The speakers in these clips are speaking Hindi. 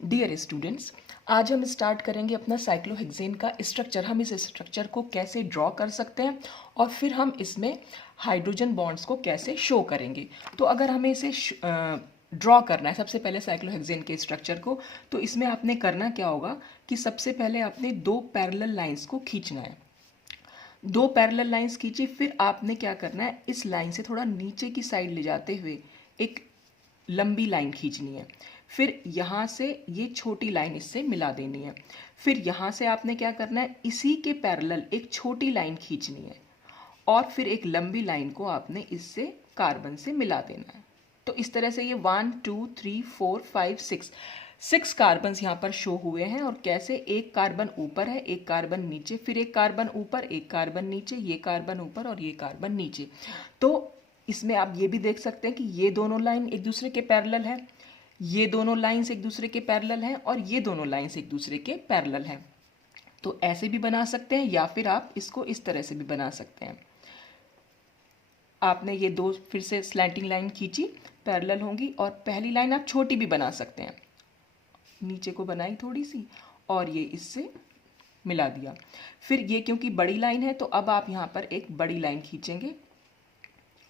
डियर स्टूडेंट्स, आज हम स्टार्ट करेंगे अपना साइक्लोहेक्सेन का स्ट्रक्चर। हम इस स्ट्रक्चर को कैसे ड्रॉ कर सकते हैं और फिर हम इसमें हाइड्रोजन बॉन्ड्स को कैसे शो करेंगे। तो अगर हमें इसे ड्रॉ करना है सबसे पहले साइक्लोहेक्सेन के स्ट्रक्चर को, तो इसमें आपने करना क्या होगा कि सबसे पहले आपने दो पैरेलल लाइंस को खींचना है। दो पैरेलल लाइंस खींची, फिर आपने क्या करना है, इस लाइन से थोड़ा नीचे की साइड ले जाते हुए एक लंबी लाइन खींचनी है। फिर यहाँ से ये छोटी लाइन इससे मिला देनी है। फिर यहाँ से आपने क्या करना है, इसी के पैरेलल एक छोटी लाइन खींचनी है और फिर एक लंबी लाइन को आपने इससे कार्बन से मिला देना है। तो इस तरह से ये 1 2 3 4 5 6 कार्बन यहाँ पर शो हुए हैं। और कैसे, एक कार्बन ऊपर है, एक कार्बन नीचे, फिर एक कार्बन ऊपर, एक कार्बन नीचे, ये कार्बन ऊपर और ये कार्बन नीचे। तो इसमें आप ये भी देख सकते हैं कि ये दोनों लाइन एक दूसरे के पैरेलल है, ये दोनों लाइंस एक दूसरे के पैरेलल हैं और ये दोनों लाइंस एक दूसरे के पैरेलल हैं। तो ऐसे भी बना सकते हैं या फिर आप इसको इस तरह से भी बना सकते हैं। आपने ये दो फिर से स्लैंटिंग लाइन खींची, पैरेलल होंगी, और पहली लाइन आप छोटी भी बना सकते हैं, नीचे को बनाई थोड़ी सी और ये इससे मिला दिया। फिर ये क्योंकि बड़ी लाइन है तो अब आप यहाँ पर एक बड़ी लाइन खींचेंगे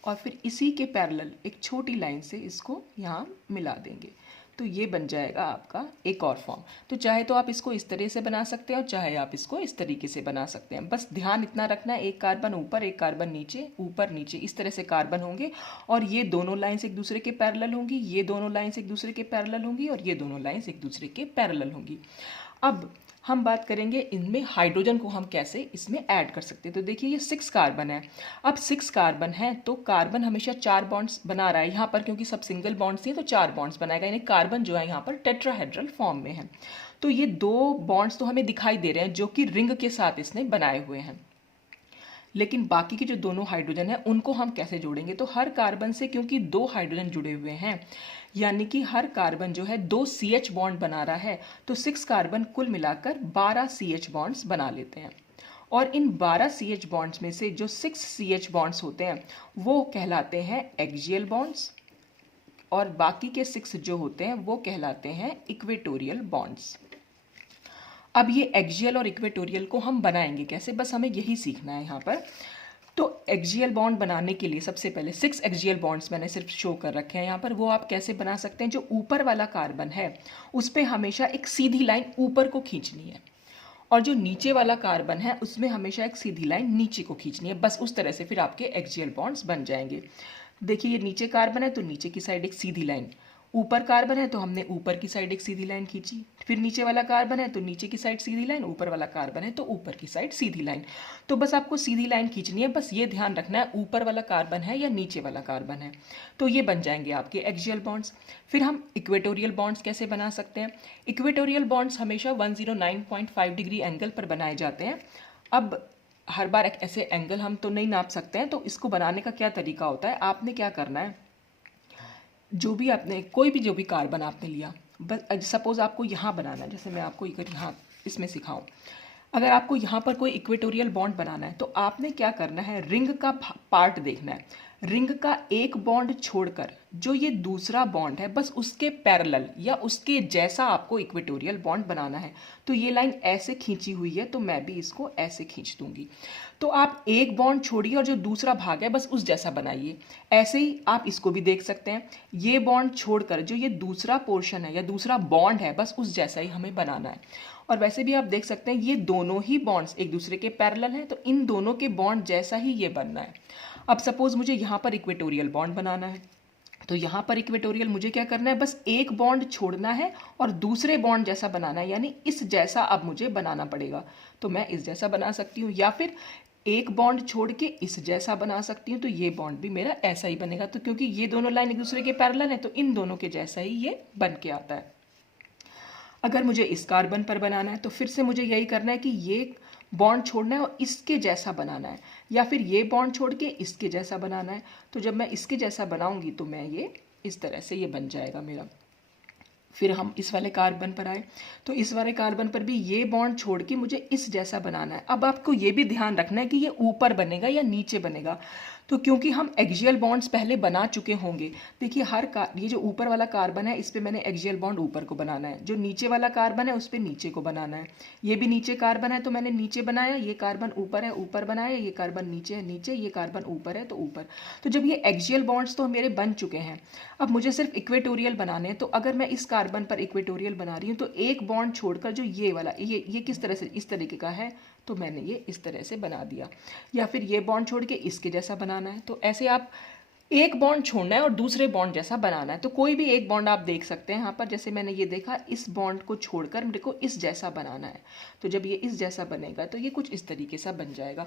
और फिर इसी के पैरेलल एक छोटी लाइन से इसको यहाँ मिला देंगे। तो ये बन जाएगा आपका एक और फॉर्म। तो चाहे तो आप इसको इस तरह से बना सकते हैं और चाहे आप इसको इस तरीके से बना सकते हैं। बस ध्यान इतना रखना है, एक कार्बन ऊपर, एक कार्बन नीचे, ऊपर नीचे, इस तरह से कार्बन होंगे और ये दोनों लाइंस एक दूसरे के पैरेलल होंगी, ये दोनों लाइंस एक दूसरे के पैरेलल होंगी और ये दोनों लाइंस एक दूसरे के पैरेलल होंगी। अब हम बात करेंगे इनमें हाइड्रोजन को हम कैसे इसमें ऐड कर सकते हैं। तो देखिए ये 6 कार्बन है। अब 6 कार्बन है तो कार्बन हमेशा 4 बॉन्ड्स बना रहा है यहाँ पर, क्योंकि सब सिंगल बॉन्ड्स हैं तो 4 बॉन्ड्स बनाएगा, यानी कार्बन जो है यहाँ पर टेट्राहेड्रल फॉर्म में है। तो ये 2 बॉन्ड्स तो हमें दिखाई दे रहे हैं जो कि रिंग के साथ इसने बनाए हुए हैं, लेकिन बाकी के जो दोनों हाइड्रोजन है उनको हम कैसे जोड़ेंगे। तो हर कार्बन से क्योंकि 2 हाइड्रोजन जुड़े हुए हैं, यानी कि हर कार्बन जो है 2 CH बॉन्ड बना रहा है, तो 6 कार्बन कुल मिलाकर 12 CH बॉन्ड्स बना लेते हैं। और इन 12 CH बॉन्ड्स में से जो 6 CH बॉन्ड्स होते हैं वो कहलाते हैं एक्सियल बॉन्ड्स और बाकी के 6 जो होते हैं वो कहलाते हैं इक्वेटोरियल बॉन्ड्स। अब ये एक्सियल और इक्वेटोरियल को हम बनाएंगे कैसे, बस हमें यही सीखना है यहाँ पर। तो एक्सियल बॉन्ड बनाने के लिए सबसे पहले 6 एक्सियल बॉन्ड्स मैंने सिर्फ शो कर रखे हैं यहाँ पर, वो आप कैसे बना सकते हैं। जो ऊपर वाला कार्बन है उस पर हमेशा एक सीधी लाइन ऊपर को खींचनी है और जो नीचे वाला कार्बन है उसमें हमेशा एक सीधी लाइन नीचे को खींचनी है। बस उस तरह से फिर आपके एक्सियल बॉन्ड्स बन जाएंगे। देखिए ये नीचे कार्बन है तो नीचे की साइड एक सीधी लाइन, ऊपर कार्बन है तो हमने ऊपर की साइड एक सीधी लाइन खींची, फिर नीचे वाला कार्बन है तो नीचे की साइड सीधी लाइन, ऊपर वाला कार्बन है तो ऊपर की साइड सीधी लाइन। तो बस आपको सीधी लाइन खींचनी है, बस ये ध्यान रखना है ऊपर वाला कार्बन है या नीचे वाला कार्बन है। तो ये बन जाएंगे आपके एक्सियल बॉन्ड्स। फिर हम इक्वेटोरियल बॉन्ड्स कैसे बना सकते हैं। इक्वेटोरियल बॉन्ड्स हमेशा 109.5 डिग्री एंगल पर बनाए जाते हैं। अब हर बार एक ऐसे एंगल हम तो नहीं नाप सकते हैं, तो इसको बनाने का क्या तरीका होता है, आपने क्या करना है, जो भी आपने कोई भी जो भी कार्बन आपने लिया, बस सपोज आपको यहाँ बनाना है, जैसे मैं आपको अगर यहाँ इसमें सिखाऊं, अगर आपको यहाँ पर कोई इक्वेटोरियल बॉन्ड बनाना है तो आपने क्या करना है, रिंग का पार्ट देखना है। रिंग का एक बॉन्ड छोड़कर जो ये दूसरा बॉन्ड है बस उसके पैरेलल या उसके जैसा आपको इक्वेटोरियल बॉन्ड बनाना है। तो ये लाइन ऐसे खींची हुई है तो मैं भी इसको ऐसे खींच दूंगी। तो आप एक बॉन्ड छोड़िए और जो दूसरा भाग है बस उस जैसा बनाइए। ऐसे ही आप इसको भी देख सकते हैं, ये बॉन्ड छोड़कर जो ये दूसरा पोर्शन है या दूसरा बॉन्ड है बस उस जैसा ही हमें बनाना है। और वैसे भी आप देख सकते हैं ये दोनों ही बॉन्ड्स एक दूसरे के पैरेलल हैं, तो इन दोनों के बॉन्ड जैसा ही ये बनना है। अब सपोज मुझे यहाँ पर इक्वेटोरियल बॉन्ड बनाना है, तो यहाँ पर इक्वेटोरियल मुझे क्या करना है, बस एक बॉन्ड छोड़ना है और दूसरे बॉन्ड जैसा बनाना है, यानी इस जैसा अब मुझे बनाना पड़ेगा। तो मैं इस जैसा बना सकती हूँ या फिर एक बॉन्ड छोड़ के इस जैसा बना सकती हूँ, तो ये बॉन्ड भी मेरा ऐसा ही बनेगा। तो क्योंकि ये दोनों लाइन एक दूसरे के पैरेलल है तो इन दोनों के जैसा ही ये बन के आता है। अगर मुझे इस कार्बन पर बनाना है तो फिर से मुझे यही करना है कि ये बॉन्ड छोड़ना है और इसके जैसा बनाना है, या फिर ये बॉन्ड छोड़ के इसके जैसा बनाना है। तो जब मैं इसके जैसा बनाऊंगी तो मैं ये इस तरह से ये बन जाएगा मेरा। फिर हम इस वाले कार्बन पर आए तो इस वाले कार्बन पर भी ये बॉन्ड छोड़ के मुझे इस जैसा बनाना है। अब आपको ये भी ध्यान रखना है कि ये ऊपर बनेगा या नीचे बनेगा। तो क्योंकि हम एक्सियल बॉन्ड्स पहले बना चुके होंगे, देखिए ये जो ऊपर वाला कार्बन है इस पे मैंने एक्सियल बॉन्ड ऊपर को बनाना है, जो नीचे वाला कार्बन है उस पे नीचे को बनाना है, ये भी नीचे कार्बन है तो मैंने नीचे बनाया, ये कार्बन ऊपर है ऊपर बनाया, ये कार्बन नीचे है नीचे, ये कार्बन ऊपर है तो ऊपर। तो जब ये एक्सियल बॉन्ड्स तो मेरे बन चुके हैं, अब मुझे सिर्फ इक्वेटोरियल बनाने हैं। तो अगर मैं इस कार्बन पर इक्वेटोरियल बना रही हूँ तो एक बॉन्ड छोड़कर जो ये वाला ये किस तरह से इस तरीके का है, तो मैंने ये इस तरह से बना दिया। या फिर ये बॉन्ड छोड़ के इसके जैसा बनाना है, तो ऐसे आप एक बॉन्ड छोड़ना है और दूसरे बॉन्ड जैसा बनाना है। तो कोई भी एक बॉन्ड आप देख सकते हैं यहाँ पर, जैसे मैंने ये देखा इस बॉन्ड को छोड़कर मेरे को इस जैसा बनाना है, तो जब ये इस जैसा बनेगा तो ये कुछ इस तरीके से बन जाएगा।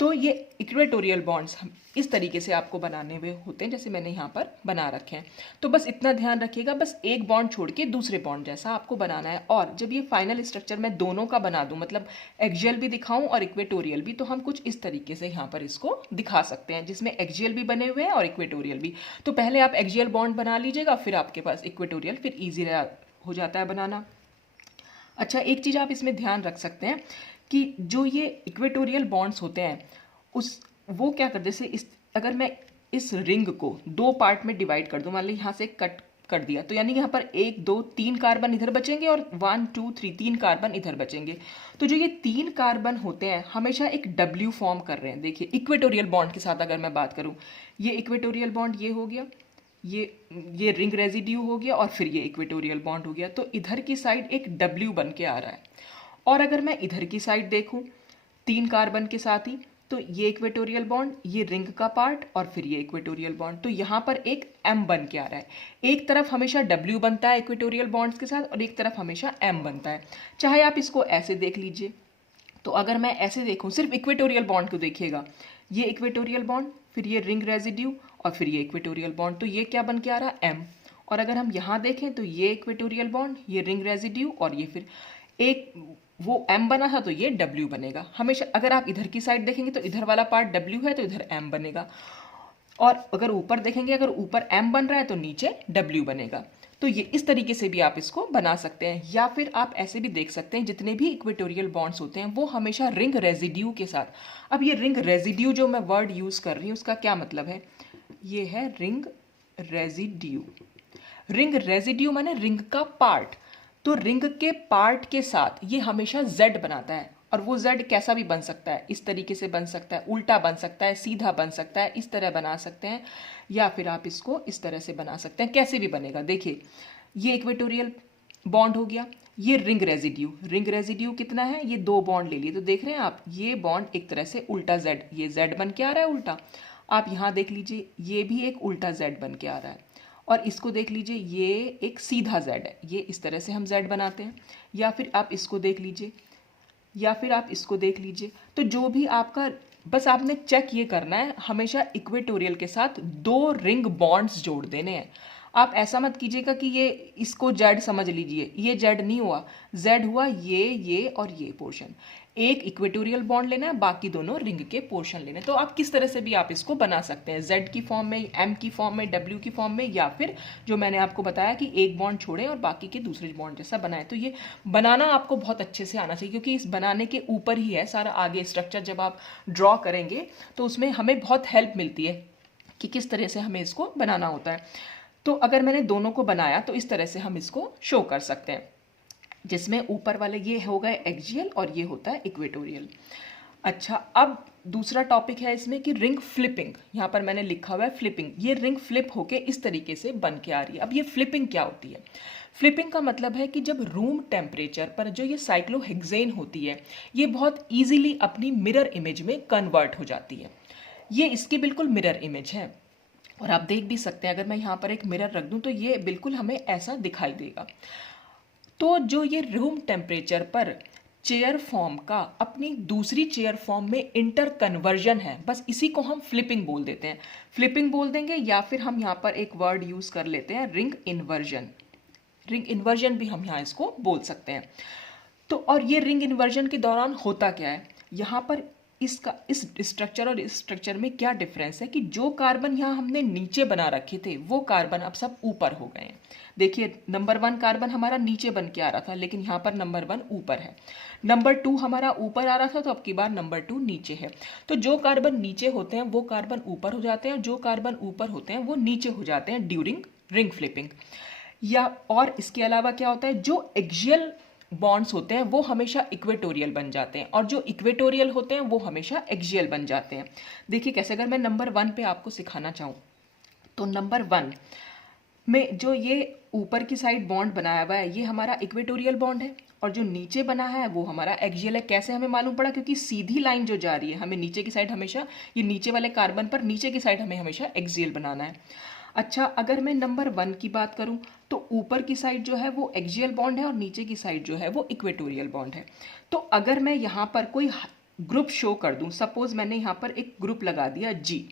तो ये इक्वेटोरियल बॉन्ड्स इस तरीके से आपको बनाने हुए होते हैं जैसे मैंने यहाँ पर बना रखे हैं। तो बस इतना ध्यान रखिएगा, बस एक बॉन्ड छोड़ के दूसरे बॉन्ड जैसा आपको बनाना है। और जब ये फाइनल स्ट्रक्चर मैं दोनों का बना दूं, मतलब एक्सियल भी दिखाऊं और इक्वेटोरियल भी, तो हम कुछ इस तरीके से यहाँ पर इसको दिखा सकते हैं जिसमें एक्सियल भी बने हुए हैं और इक्वेटोरियल भी। तो पहले आप एक्सियल बॉन्ड बना लीजिएगा, फिर आपके पास इक्वेटोरियल, फिर ईजी हो जाता है बनाना। अच्छा, एक चीज़ आप इसमें ध्यान रख सकते हैं कि जो ये इक्वेटोरियल बॉन्ड्स होते हैं वो क्या करते, जैसे अगर मैं इस रिंग को दो पार्ट में डिवाइड कर दूं, मान ली यहाँ से कट कर दिया, तो यानी यहाँ पर 1 2 3 कार्बन इधर बचेंगे और 1 2 3 3 कार्बन इधर बचेंगे। तो जो ये 3 कार्बन होते हैं हमेशा एक W फॉर्म कर रहे हैं। देखिए इक्वेटोरियल बॉन्ड के साथ अगर मैं बात करूँ, ये इक्वेटोरियल बॉन्ड ये हो गया, ये रिंग रेजिड्यू हो गया और फिर ये इक्वेटोरियल बॉन्ड हो गया। तो इधर की साइड एक W बन के आ रहा है। और अगर मैं इधर की साइड देखूं 3 कार्बन के साथ ही, तो ये इक्वेटोरियल बॉन्ड, ये रिंग का पार्ट और फिर ये इक्वेटोरियल बॉन्ड, तो यहाँ पर एक M बन के आ रहा है। एक तरफ हमेशा W बनता है इक्वेटोरियल बॉन्ड्स के साथ और एक तरफ हमेशा M बनता है। चाहे आप इसको ऐसे देख लीजिए, तो अगर मैं ऐसे देखूं सिर्फ इक्वेटोरियल बॉन्ड को देखिएगा, ये इक्वेटोरियल बॉन्ड, फिर ये रिंग रेजिड्यू और फिर ये इक्वेटोरियल बॉन्ड, तो ये क्या बन के आ रहा है M। और अगर हम यहाँ देखें तो ये इक्वेटोरियल बॉन्ड, ये रिंग रेजिड्यू और ये फिर एक वो M बना था तो ये W बनेगा। हमेशा अगर आप इधर की साइड देखेंगे तो इधर वाला पार्ट W है तो इधर M बनेगा, और अगर ऊपर देखेंगे अगर ऊपर M बन रहा है तो नीचे W बनेगा। तो ये इस तरीके से भी आप इसको बना सकते हैं। या फिर आप ऐसे भी देख सकते हैं जितने भी इक्वेटोरियल बॉन्ड्स होते हैं वो हमेशा रिंग रेजिड्यू के साथ। अब ये रिंग रेजिड्यू जो मैं वर्ड यूज़ कर रही हूँ उसका क्या मतलब है, ये है रिंग रेजिड्यू। रिंग रेजिड्यू माने रिंग का पार्ट। तो रिंग के पार्ट के साथ ये हमेशा Z बनाता है, और वो Z कैसा भी बन सकता है, इस तरीके से बन सकता है, उल्टा बन सकता है, सीधा बन सकता है, इस तरह बना सकते हैं, या फिर आप इसको इस तरह से बना सकते हैं, कैसे भी बनेगा। देखिए ये इक्वेटोरियल बॉन्ड हो गया, ये रिंग रेजिड्यू। रिंग रेजिड्यू कितना है, ये 2 बॉन्ड ले लिए, तो देख रहे हैं आप ये बॉन्ड एक तरह से उल्टा Z, ये Z बन के आ रहा है उल्टा। आप यहाँ देख लीजिए ये भी एक उल्टा Z बन के आ रहा है, और इसको देख लीजिए ये एक सीधा Z है, ये इस तरह से हम Z बनाते हैं। या फिर आप इसको देख लीजिए, या फिर आप इसको देख लीजिए। तो जो भी आपका, बस आपने चेक ये करना है, हमेशा इक्वेटोरियल के साथ 2 रिंग बॉन्ड्स जोड़ देने हैं। आप ऐसा मत कीजिएगा कि ये इसको Z समझ लीजिए, ये Z नहीं हुआ, Z हुआ ये और ये पोर्शन। एक इक्वेटोरियल बॉन्ड लेना है, बाकी दोनों रिंग के पोर्शन लेने। तो आप किस तरह से भी आप इसको बना सकते हैं, Z की फॉर्म में, M की फॉर्म में, W की फॉर्म में, या फिर जो मैंने आपको बताया कि एक बॉन्ड छोड़े और बाकी के दूसरे बॉन्ड जैसा बनाए। तो ये बनाना आपको बहुत अच्छे से आना चाहिए, क्योंकि इस बनाने के ऊपर ही है सारा आगे स्ट्रक्चर। जब आप ड्रॉ करेंगे तो उसमें हमें बहुत हेल्प मिलती है कि किस तरह से हमें इसको बनाना होता है। तो अगर मैंने दोनों को बनाया तो इस तरह से हम इसको शो कर सकते हैं, जिसमें ऊपर वाले ये हो गए एक्सियल और ये होता है इक्वेटोरियल। अच्छा, अब दूसरा टॉपिक है इसमें कि रिंग फ्लिपिंग। यहाँ पर मैंने लिखा हुआ है फ्लिपिंग। ये रिंग फ्लिप होके इस तरीके से बन के आ रही है। अब ये फ्लिपिंग क्या होती है, फ्लिपिंग का मतलब है कि जब रूम टेम्परेचर पर जो ये साइक्लोहेक्सेन होती है ये बहुत ईजिली अपनी मिरर इमेज में कन्वर्ट हो जाती है। ये इसकी बिल्कुल मिरर इमेज है, और आप देख भी सकते हैं, अगर मैं यहाँ पर एक मिरर रख दूँ तो ये बिल्कुल हमें ऐसा दिखाई देगा। तो जो ये रूम टेम्परेचर पर चेयर फॉर्म का अपनी दूसरी चेयर फॉर्म में इंटर कन्वर्जन है, बस इसी को हम फ्लिपिंग बोल देते हैं। फ्लिपिंग बोल देंगे, या फिर हम यहाँ पर एक वर्ड यूज़ कर लेते हैं रिंग इन्वर्जन। रिंग इन्वर्जन भी हम यहाँ इसको बोल सकते हैं। तो और ये रिंग इन्वर्जन के दौरान होता क्या है, यहाँ पर इसका इस स्ट्रक्चर और इस स्ट्रक्चर में क्या डिफरेंस है कि जो कार्बन यहाँ हमने नीचे बना रखे थे वो कार्बन अब सब ऊपर हो गए हैं। देखिए नंबर 1 कार्बन हमारा नीचे बन के आ रहा था, लेकिन यहाँ पर नंबर 1 ऊपर है। नंबर 2 हमारा ऊपर आ रहा था, तो अब की बार नंबर 2 नीचे है। तो जो कार्बन नीचे होते हैं वो कार्बन ऊपर हो जाते हैं, और जो कार्बन ऊपर होते हैं वो नीचे हो जाते हैं ड्यूरिंग रिंग फ्लिपिंग। या और इसके अलावा क्या होता है, जो एक्सियल बॉन्ड्स होते हैं वो हमेशा इक्वेटोरियल बन जाते हैं, और जो इक्वेटोरियल होते हैं वो हमेशा एक्सियल बन जाते हैं। देखिए कैसे, अगर मैं नंबर 1 पे आपको सिखाना चाहूँ तो नंबर 1 में जो ये ऊपर की साइड बॉन्ड बनाया हुआ है ये हमारा इक्वेटोरियल बॉन्ड है, और जो नीचे बना है वो हमारा एक्सियल है। कैसे हमें मालूम पड़ा, क्योंकि सीधी लाइन जो जा रही है हमें नीचे की साइड हमेशा, ये नीचे वाले कार्बन पर नीचे की साइड हमें हमेशा एक्सियल बनाना है। अच्छा, अगर मैं नंबर 1 की बात करूं तो ऊपर की साइड जो है वो एक्सियल बॉन्ड है और नीचे की साइड जो है वो इक्वेटोरियल बॉन्ड है। तो अगर मैं यहाँ पर कोई ग्रुप शो कर दूं, सपोज मैंने यहाँ पर एक ग्रुप लगा दिया जी,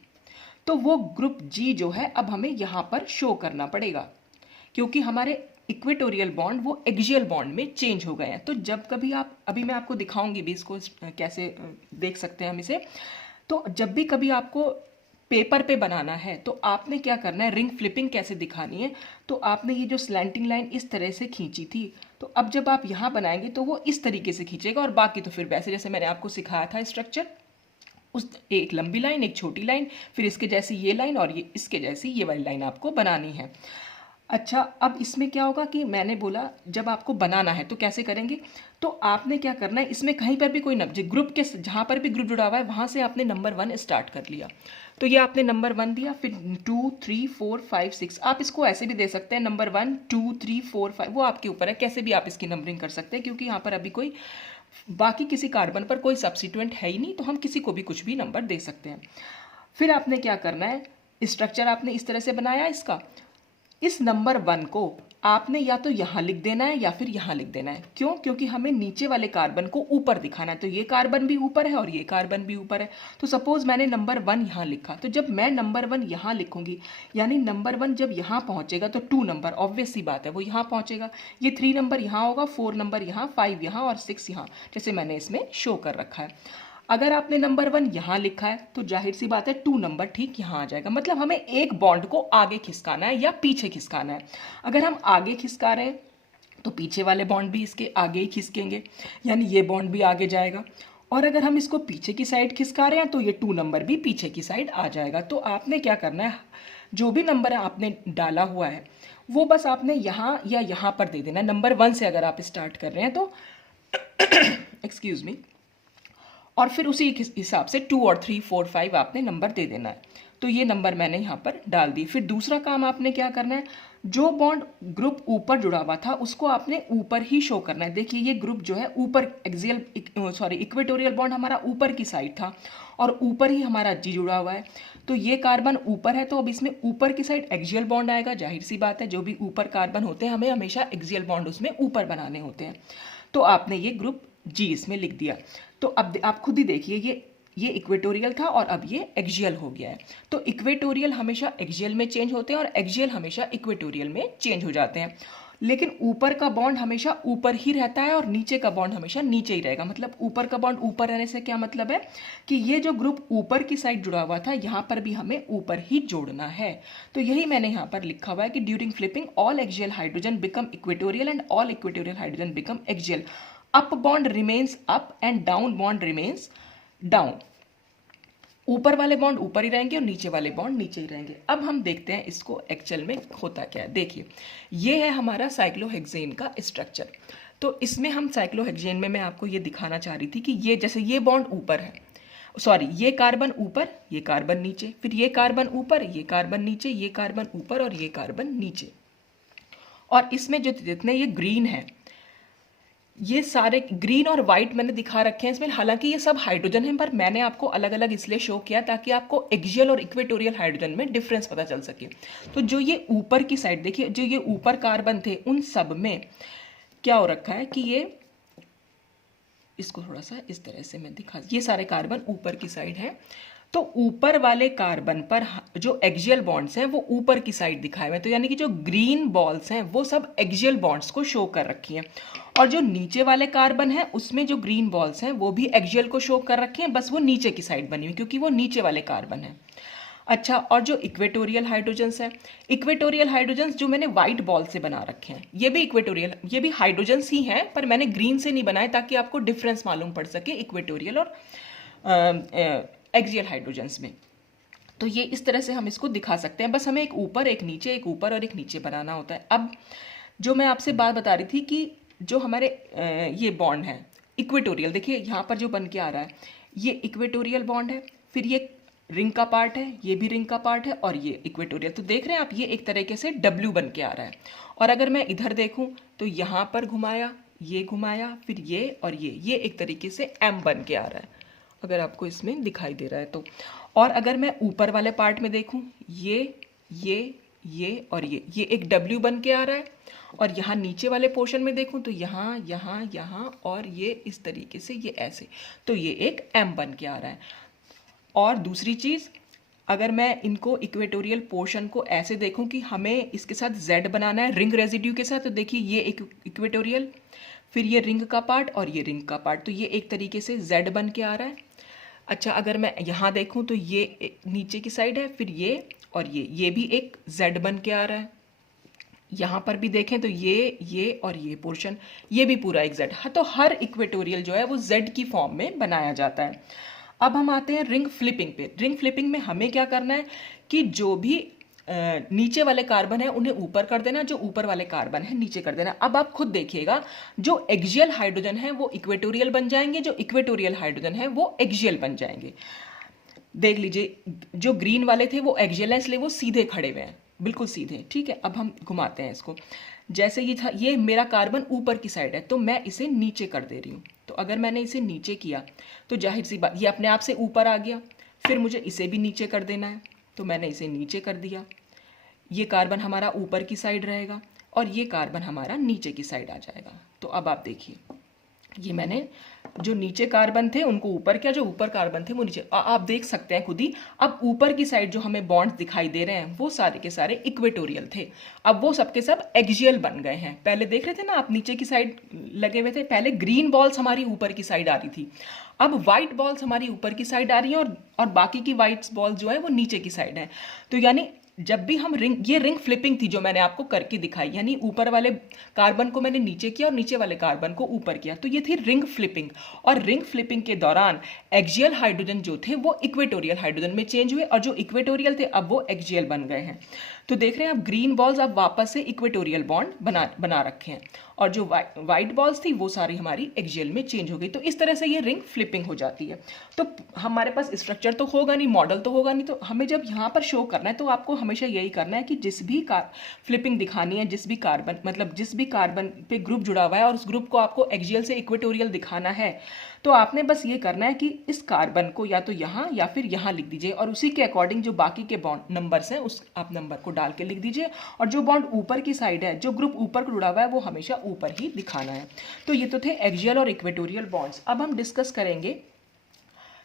तो वो ग्रुप जी जो है अब हमें यहाँ पर शो करना पड़ेगा, क्योंकि हमारे इक्वेटोरियल बॉन्ड वो एक्सियल बॉन्ड में चेंज हो गए हैं। तो जब कभी आप, अभी मैं आपको दिखाऊंगी भी इसको कैसे देख सकते हैं हम इसे। तो जब भी कभी आपको पेपर पे बनाना है तो आपने क्या करना है, रिंग फ्लिपिंग कैसे दिखानी है, तो आपने ये जो स्लैंटिंग लाइन इस तरह से खींची थी, तो अब जब आप यहाँ बनाएंगे तो वो इस तरीके से खींचेगा, और बाकी तो फिर वैसे जैसे मैंने आपको सिखाया था स्ट्रक्चर, उस एक लंबी लाइन एक छोटी लाइन, फिर इसके जैसी ये लाइन और ये इसके जैसी ये वाली लाइन आपको बनानी है। अच्छा, अब इसमें क्या होगा कि मैंने बोला जब आपको बनाना है तो कैसे करेंगे, तो आपने क्या करना है, इसमें कहीं पर भी कोई ग्रुप के जहाँ पर भी ग्रुप जुड़ा हुआ है वहाँ से आपने नंबर 1 स्टार्ट कर लिया। तो ये आपने नंबर 1 दिया, फिर 2 3 4 5 6, आप इसको ऐसे भी दे सकते हैं, नंबर 1 2 3 4 5, वो आपके ऊपर है, कैसे भी आप इसकी नंबरिंग कर सकते हैं, क्योंकि यहाँ पर अभी कोई बाकी किसी कार्बन पर कोई सब्स्टिट्यूएंट है ही नहीं, तो हम किसी को भी कुछ भी नंबर दे सकते हैं। फिर आपने क्या करना है, स्ट्रक्चर आपने इस तरह से बनाया इसका, इस नंबर 1 को आपने या तो यहाँ लिख देना है या फिर यहाँ लिख देना है। क्यों? क्योंकि हमें नीचे वाले कार्बन को ऊपर दिखाना है, तो ये कार्बन भी ऊपर है और ये कार्बन भी ऊपर है। तो सपोज मैंने नंबर 1 यहाँ लिखा, तो जब मैं नंबर 1 यहाँ लिखूंगी, यानी नंबर 1 जब यहाँ पहुँचेगा तो 2 नंबर, ऑब्वियस सी बात है वो यहाँ पहुँचेगा, ये 3 नंबर यहाँ होगा, 4 नंबर यहाँ, 5 यहाँ और 6 यहाँ, जैसे मैंने इसमें शो कर रखा है। अगर आपने नंबर 1 यहाँ लिखा है तो जाहिर सी बात है 2 नंबर ठीक यहाँ आ जाएगा, मतलब हमें एक बॉन्ड को आगे खिसकाना है या पीछे खिसकाना है। अगर हम आगे खिसका रहे हैं तो पीछे वाले बॉन्ड भी इसके आगे ही खिसकेंगे, यानी ये बॉन्ड भी आगे जाएगा, और अगर हम इसको पीछे की साइड खिसका रहे हैं तो ये 2 नंबर भी पीछे की साइड आ जाएगा। तो आपने क्या करना है, जो भी नंबर आपने डाला हुआ है वो बस आपने यहाँ या यहाँ पर दे देना। नंबर 1 से अगर आप स्टार्ट कर रहे हैं तो एक्सक्यूज मी, और फिर उसी हिसाब से 2 और 3 4 5 आपने नंबर दे देना है। तो ये नंबर मैंने यहाँ पर डाल दी। फिर दूसरा काम आपने क्या करना है, जो बॉन्ड ग्रुप ऊपर जुड़ा हुआ था उसको आपने ऊपर ही शो करना है। देखिए ये ग्रुप जो है ऊपर इक्वेटोरियल बॉन्ड हमारा ऊपर की साइड था और ऊपर ही हमारा जी जुड़ा हुआ है, तो ये कार्बन ऊपर है, तो अब इसमें ऊपर की साइड एक्सियल बॉन्ड आएगा। जाहिर सी बात है जो भी ऊपर कार्बन होते हैं हमें हमेशा एक्सियल बॉन्ड उसमें ऊपर बनाने होते हैं। तो आपने ये ग्रुप जी इसमें लिख दिया। तो अब आप खुद ही देखिए ये इक्वेटोरियल था और अब ये एक्सियल हो गया है। तो इक्वेटोरियल हमेशा एक्सियल में चेंज होते हैं और एक्सियल हमेशा इक्वेटोरियल में चेंज हो जाते हैं, लेकिन ऊपर का बॉन्ड हमेशा ऊपर ही रहता है और नीचे का बॉन्ड हमेशा नीचे ही रहेगा। मतलब ऊपर का बॉन्ड ऊपर रहने से क्या मतलब है कि ये जो ग्रुप ऊपर की साइड जुड़ा हुआ था यहाँ पर भी हमें ऊपर ही जोड़ना है। तो यही मैंने यहाँ पर लिखा हुआ है कि during flipping all axial hydrogen become equatorial and all equatorial hydrogen become axial. Up bond remains up and down bond remains down. ऊपर वाले बॉन्ड ऊपर ही रहेंगे और नीचे वाले बॉन्ड नीचे ही रहेंगे। अब हम देखते हैं इसको एक्चुअल में होता क्या है। देखिए ये है हमारा साइक्लोहेक्सेन का स्ट्रक्चर। तो इसमें हम साइक्लोहेक्सेन में मैं आपको ये दिखाना चाह रही थी कि ये जैसे ये बॉन्ड ऊपर है, सॉरी ये कार्बन ऊपर ये कार्बन नीचे, फिर ये कार्बन ऊपर ये कार्बन नीचे, ये कार्बन ऊपर और ये कार्बन नीचे। और इसमें जो जितने ये ग्रीन है ये सारे ग्रीन और वाइट मैंने दिखा रखे हैं इसमें, हालांकि ये सब हाइड्रोजन है पर मैंने आपको अलग अलग इसलिए शो किया ताकि आपको एक्सियल और इक्वेटोरियल हाइड्रोजन में डिफरेंस पता चल सके। तो जो ये ऊपर की साइड देखिए, जो ये ऊपर कार्बन थे उन सब में क्या हो रखा है कि ये, इसको थोड़ा सा इस तरह से मैं दिखा, ये सारे कार्बन ऊपर की साइड है। तो ऊपर वाले कार्बन पर जो एक्सियल बॉन्ड्स हैं वो ऊपर की साइड दिखाए हुए हैं, तो यानी कि जो ग्रीन बॉल्स हैं वो सब एक्सियल बॉन्ड्स को शो कर रखी हैं, और जो नीचे वाले कार्बन हैं उसमें जो ग्रीन बॉल्स हैं वो भी एक्सियल को शो कर रखे हैं, बस वो नीचे की साइड बनी हुई क्योंकि वो नीचे वाले कार्बन हैं। अच्छा, और जो इक्वेटोरियल हाइड्रोजन्स हैं, इक्वेटोरियल हाइड्रोजन्स जो मैंने व्हाइट बॉल से बना रखे हैं, ये भी इक्वेटोरियल, ये भी हाइड्रोजन्स ही हैं, पर मैंने ग्रीन से नहीं बनाए ताकि आपको डिफरेंस मालूम पड़ सके इक्वेटोरियल और एक्सियल हाइड्रोजन्स में। तो ये इस तरह से हम इसको दिखा सकते हैं, बस हमें एक ऊपर एक नीचे, एक ऊपर और एक नीचे बनाना होता है। अब जो मैं आपसे बात बता रही थी कि जो हमारे ये बॉन्ड है इक्वेटोरियल, देखिए यहाँ पर जो बन के आ रहा है ये इक्वेटोरियल बॉन्ड है, फिर ये रिंग का पार्ट है, ये भी रिंग का पार्ट है, और ये इक्वेटोरियल, तो देख रहे हैं आप ये एक तरीके से डब्ल्यू बन के आ रहा है। और अगर मैं इधर देखूं तो यहाँ पर घुमाया, ये घुमाया, फिर ये और ये एक तरीके से एम बन के आ रहा है, अगर आपको इसमें दिखाई दे रहा है तो। और अगर मैं ऊपर वाले पार्ट में देखूं, ये और ये एक डब्ल्यू बन के आ रहा है, और यहाँ नीचे वाले पोर्शन में देखूं तो यहाँ यहाँ यहाँ और ये इस तरीके से ये ऐसे, तो ये एक एम बन के आ रहा है। और दूसरी चीज़, अगर मैं इनको इक्वेटोरियल पोर्शन को ऐसे देखूं कि हमें इसके साथ Z बनाना है रिंग रेजिड्यू के साथ, तो देखिए ये एक इक्वेटोरियल, फिर ये रिंग का पार्ट और ये रिंग का पार्ट, तो ये एक तरीके से Z बन के आ रहा है। अच्छा, अगर मैं यहाँ देखूं तो ये नीचे की साइड है, फिर ये और ये भी एक Z बन के आ रहा है। यहाँ पर भी देखें तो ये और ये पोर्शन, ये भी पूरा एक Z। हाँ, तो हर इक्वेटोरियल जो है वो Z की फॉर्म में बनाया जाता है। अब हम आते हैं रिंग फ्लिपिंग पे। रिंग फ्लिपिंग में हमें क्या करना है कि जो भी नीचे वाले कार्बन है उन्हें ऊपर कर देना, जो ऊपर वाले कार्बन है नीचे कर देना। अब आप खुद देखिएगा, जो एक्सियल हाइड्रोजन है वो इक्वेटोरियल बन जाएंगे, जो इक्वेटोरियल हाइड्रोजन है वो एक्सियल बन जाएंगे। देख लीजिए, जो ग्रीन वाले थे वो एक्सियल है, इसलिए वो सीधे खड़े हुए हैं, बिल्कुल सीधे। ठीक है, अब हम घुमाते हैं इसको। जैसे ये था, ये मेरा कार्बन ऊपर की साइड है, तो मैं इसे नीचे कर दे रही हूँ। तो अगर मैंने इसे नीचे किया तो जाहिर सी बात ये अपने आप से ऊपर आ गया, फिर मुझे इसे भी नीचे कर देना है, तो मैंने इसे नीचे कर दिया। ये कार्बन हमारा ऊपर की साइड रहेगा और ये कार्बन हमारा नीचे की साइड आ जाएगा। तो अब आप देखिए, ये मैंने जो नीचे कार्बन थे उनको ऊपर किया, जो ऊपर कार्बन थे वो नीचे। आप देख सकते हैं खुद ही, अब ऊपर की साइड जो हमें बॉन्ड्स दिखाई दे रहे हैं वो सारे के सारे इक्वेटोरियल थे, अब वो सबके सब एक्सियल बन गए हैं। पहले देख रहे थे ना आप, नीचे की साइड लगे हुए थे, पहले ग्रीन बॉल्स हमारी ऊपर की साइड आ रही थी, अब व्हाइट बॉल्स हमारी ऊपर की साइड आ रही हैं, और बाकी की व्हाइट बॉल्स जो है वो नीचे की साइड है। तो यानी जब भी हम ये रिंग फ्लिपिंग थी जो मैंने आपको करके दिखाई, यानी ऊपर वाले कार्बन को मैंने नीचे किया और नीचे वाले कार्बन को ऊपर किया, तो ये थी रिंग फ्लिपिंग। और रिंग फ्लिपिंग के दौरान एक्सियल हाइड्रोजन जो थे वो इक्वेटोरियल हाइड्रोजन में चेंज हुए, और जो इक्वेटोरियल थे अब वो एक्सियल बन गए हैं। तो देख रहे हैं आप, ग्रीन बॉल्स अब वापस से इक्वेटोरियल बॉन्ड बना रखे हैं, और जो व्हाइट बॉल्स थी वो सारी हमारी एक्सियल में चेंज हो गई। तो इस तरह से ये रिंग फ्लिपिंग हो जाती है। तो हमारे पास स्ट्रक्चर तो होगा नहीं, मॉडल तो होगा नहीं, तो हमें जब यहाँ पर शो करना है तो आपको हमेशा यही करना है कि जिस भी फ्लिपिंग दिखानी है, जिस भी कार्बन, मतलब जिस भी कार्बन पे ग्रुप जुड़ा हुआ है और उस ग्रुप को आपको एक्सियल से इक्वेटोरियल दिखाना है, तो आपने बस ये करना है कि इस कार्बन को या तो यहाँ या फिर यहाँ लिख दीजिए, और उसी के अकॉर्डिंग जो बाकी के बॉन्ड नंबर्स हैं उस आप नंबर को डाल के लिख दीजिए, और जो बॉन्ड ऊपर की साइड है, जो ग्रुप ऊपर को जुड़ा हुआ है, वो हमेशा ऊपर ही दिखाना है। तो ये तो थे एक्सियल और इक्वेटोरियल बॉन्ड्स। अब हम डिस्कस करेंगे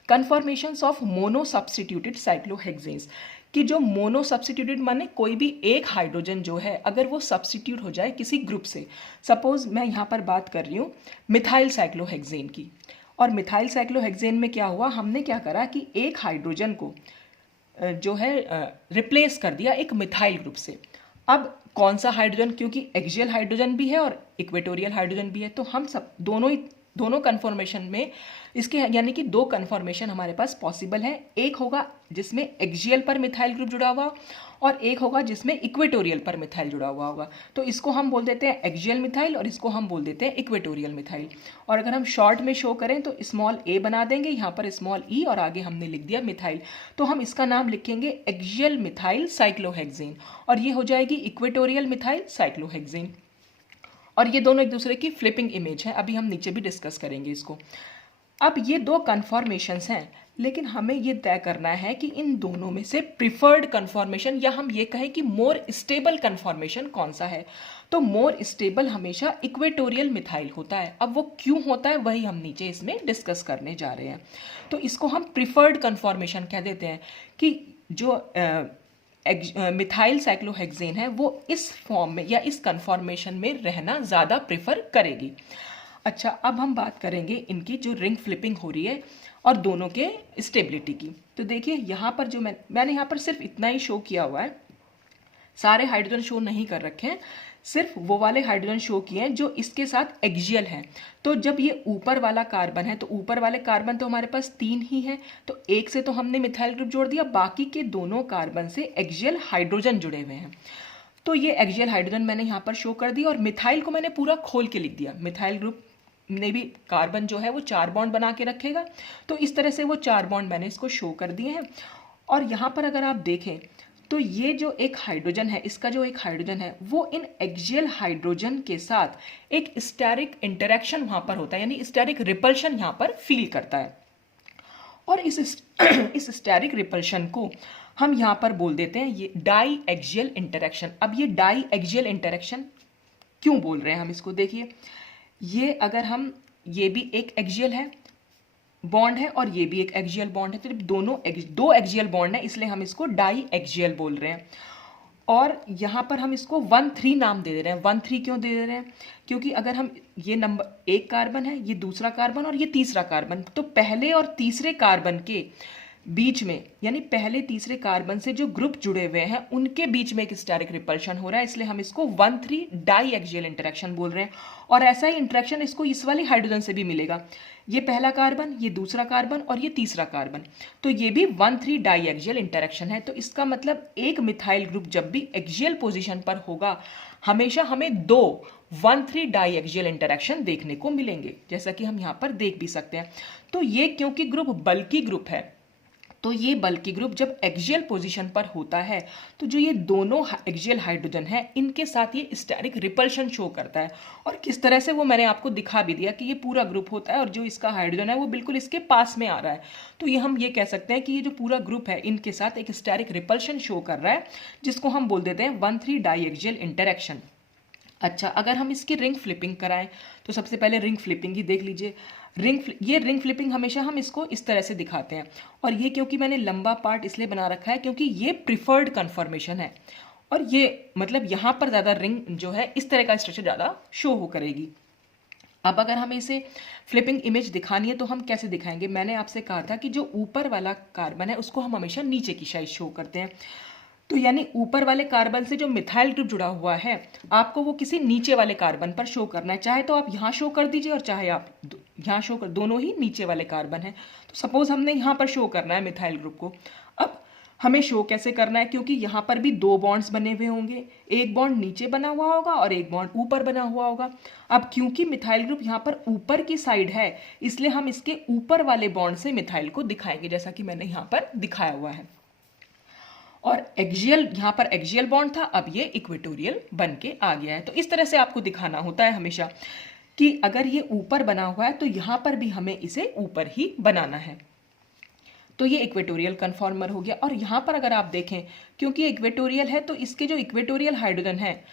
कन्फॉर्मेशंस ऑफ मोनो सब्स्टिट्यूटेड साइक्लोहेक्सेन्स, कि जो मोनो सब्स्टिट्यूटेड माने कोई भी एक हाइड्रोजन जो है अगर वो सब्स्टिट्यूट हो जाए किसी ग्रुप से, सपोज मैं यहाँ पर बात कर रही हूँ मिथाइल साइक्लोहेक्सेन की, और मिथाइल साइक्लोहेक्सेन में क्या हुआ, हमने क्या करा कि एक हाइड्रोजन को जो है रिप्लेस कर दिया एक मिथाइल ग्रुप से। अब कौन सा हाइड्रोजन, क्योंकि एक्सियल हाइड्रोजन भी है और इक्वेटोरियल हाइड्रोजन भी है, तो हम सब दोनों कन्फॉर्मेशन में इसके, यानी कि दो कन्फॉर्मेशन हमारे पास पॉसिबल है। एक होगा जिसमें एक्सियल पर मिथाइल ग्रुप जुड़ा हुआ, और एक होगा जिसमें इक्वेटोरियल पर मिथाइल जुड़ा हुआ होगा। तो इसको हम बोल देते हैं एक्सियल मिथाइल और इसको हम बोल देते हैं इक्वेटोरियल मिथाइल। और अगर हम शॉर्ट में शो करें तो स्मॉल ए बना देंगे, यहाँ पर स्मॉल ई, और आगे हमने लिख दिया मिथाइल। तो हम इसका नाम लिखेंगे एक्सियल मिथाइल साइक्लोहेक्सेन, और ये हो जाएगी इक्वेटोरियल मिथाइल साइक्लोहेक्सेन। और ये दोनों एक दूसरे की फ्लिपिंग इमेज है, अभी हम नीचे भी डिस्कस करेंगे इसको। अब ये दो कन्फॉर्मेशंस हैं, लेकिन हमें ये तय करना है कि इन दोनों में से प्रिफर्ड कन्फॉर्मेशन या हम ये कहें कि मोर स्टेबल कन्फॉर्मेशन कौन सा है। तो मोर स्टेबल हमेशा इक्वेटोरियल मिथाइल होता है। अब वो क्यों होता है वही हम नीचे इसमें डिस्कस करने जा रहे हैं। तो इसको हम प्रिफर्ड कन्फॉर्मेशन कह देते हैं कि जो मिथाइल साइक्लोहेक्सेन है वो इस फॉर्म में या इस कन्फॉर्मेशन में रहना ज़्यादा प्रेफर करेगी। अच्छा, अब हम बात करेंगे इनकी जो रिंग फ्लिपिंग हो रही है और दोनों के स्टेबिलिटी की। तो देखिए यहाँ पर जो मैंने यहाँ पर सिर्फ इतना ही शो किया हुआ है, सारे हाइड्रोजन शो नहीं कर रखे हैं, सिर्फ वो वाले हाइड्रोजन शो किए हैं जो इसके साथ एक्सियल हैं। तो जब ये ऊपर वाला कार्बन है तो ऊपर वाले कार्बन तो हमारे पास 3 ही है, तो एक से तो हमने मिथाइल ग्रुप जोड़ दिया, बाकी के दोनों कार्बन से एक्सियल हाइड्रोजन जुड़े हुए हैं। तो ये एक्सियल हाइड्रोजन मैंने यहाँ पर शो कर दिया और मिथाइल को मैंने पूरा खोल के लिख दिया। मिथाइल ग्रुप ने भी कार्बन जो है वो 4 बॉन्ड बना के रखेगा, तो इस तरह से वो 4 बॉन्ड मैंने इसको शो कर दिए हैं। और यहाँ पर अगर आप देखें तो ये जो एक हाइड्रोजन है, इसका जो एक हाइड्रोजन है वो इन एक्सियल हाइड्रोजन के साथ एक स्टेरिक इंटरेक्शन वहाँ पर होता है, यानी स्टेरिक रिपल्शन यहाँ पर फील करता है। और इस स्टेरिक रिपल्शन को हम यहाँ पर बोल देते हैं ये डाई एक्सियल इंटरेक्शन। अब ये डाई एक्सियल इंटरेक्शन क्यों बोल रहे हैं हम इसको, देखिए ये अगर हम, ये भी एक एक्सियल है बॉन्ड है और ये भी एक एक्सियल बॉन्ड है, तो दोनों दो एक्सियल बॉन्ड है, इसलिए हम इसको डाई एक्सियल बोल रहे हैं। और यहाँ पर हम इसको 1,3 नाम दे रहे हैं। 1,3 क्यों दे रहे हैं, क्योंकि अगर हम ये नंबर, एक कार्बन है, ये दूसरा कार्बन और ये तीसरा कार्बन, तो पहले और तीसरे कार्बन के बीच में, यानी पहले तीसरे कार्बन से जो ग्रुप जुड़े हुए हैं उनके बीच में एक स्टेरिक रिपल्शन हो रहा है, इसलिए हम इसको 1,3 डाई एक्सियल इंटरेक्शन बोल रहे हैं। और ऐसा ही इंटरेक्शन इसको इस वाले हाइड्रोजन से भी मिलेगा, ये पहला कार्बन, ये दूसरा कार्बन और ये तीसरा कार्बन, तो ये भी 1,3 डाई एक्सियल इंटरेक्शन है। तो इसका मतलब एक मिथाइल ग्रुप जब भी एक्सियल पोजीशन पर होगा हमेशा हमें 2 1,3 डाई एक्सियल इंटरेक्शन देखने को मिलेंगे, जैसा कि हम यहाँ पर देख भी सकते हैं। तो ये क्योंकि ग्रुप बल्की ग्रुप है, तो ये बल्की ग्रुप जब एक्सियल पोजीशन पर होता है तो जो ये दोनों एक्सियल हाइड्रोजन है इनके साथ ये स्टेरिक रिपल्शन शो करता है। और किस तरह से वो मैंने आपको दिखा भी दिया कि ये पूरा ग्रुप होता है और जो इसका हाइड्रोजन है वो बिल्कुल इसके पास में आ रहा है। तो ये हम ये कह सकते हैं कि ये जो पूरा ग्रुप है इनके साथ एक स्टेरिक रिपल्शन शो कर रहा है, जिसको हम बोल देते हैं 1,3 डाई एक्सियल इंटरेक्शन। अच्छा, अगर हम इसकी रिंग फ्लिपिंग कराएं तो सबसे पहले रिंग फ्लिपिंग ही देख लीजिए। ये रिंग फ्लिपिंग हमेशा हम इसको इस तरह से दिखाते हैं, और ये क्योंकि मैंने लंबा पार्ट इसलिए बना रखा है क्योंकि ये प्रिफर्ड कन्फर्मेशन है, और ये मतलब यहाँ पर ज़्यादा रिंग जो है इस तरह का स्ट्रक्चर ज़्यादा शो हो करेगी। अब अगर हमें इसे फ्लिपिंग इमेज दिखानी है तो हम कैसे दिखाएंगे, मैंने आपसे कहा था कि जो ऊपर वाला कार्बन है उसको हम हमेशा नीचे की साइड शो करते हैं। तो यानी ऊपर वाले कार्बन से जो मिथाइल ग्रुप जुड़ा हुआ है आपको वो किसी नीचे वाले कार्बन पर शो करना है, चाहे तो आप यहाँ शो कर दीजिए और चाहे आप यहाँ शो कर, दोनों ही नीचे वाले कार्बन है। तो सपोज हमने यहाँ पर शो करना है मिथाइल ग्रुप को। अब हमें शो कैसे करना है, क्योंकि यहाँ पर भी 2 बॉन्ड्स बने हुए होंगे, एक बॉन्ड नीचे बना हुआ होगा और एक बॉन्ड ऊपर बना हुआ होगा। अब क्योंकि मिथाइल ग्रुप यहाँ पर ऊपर की साइड है इसलिए हम इसके ऊपर वाले बॉन्ड से मिथाइल को दिखाएंगे, जैसा कि मैंने यहाँ पर दिखाया हुआ है। और एक्सियल, यहाँ पर एक्सियल बॉन्ड था, अब ये इक्वेटोरियल बन के आ गया है। तो इस तरह से आपको दिखाना होता है हमेशा कि अगर ये ऊपर बना हुआ है तो यहाँ पर भी हमें इसे ऊपर ही बनाना है। तो ये इक्वेटोरियल कन्फॉर्मर हो गया। और यहाँ पर अगर आप देखें, क्योंकि इक्वेटोरियल है तो इसके जो इक्वेटोरियल हाइड्रोजन है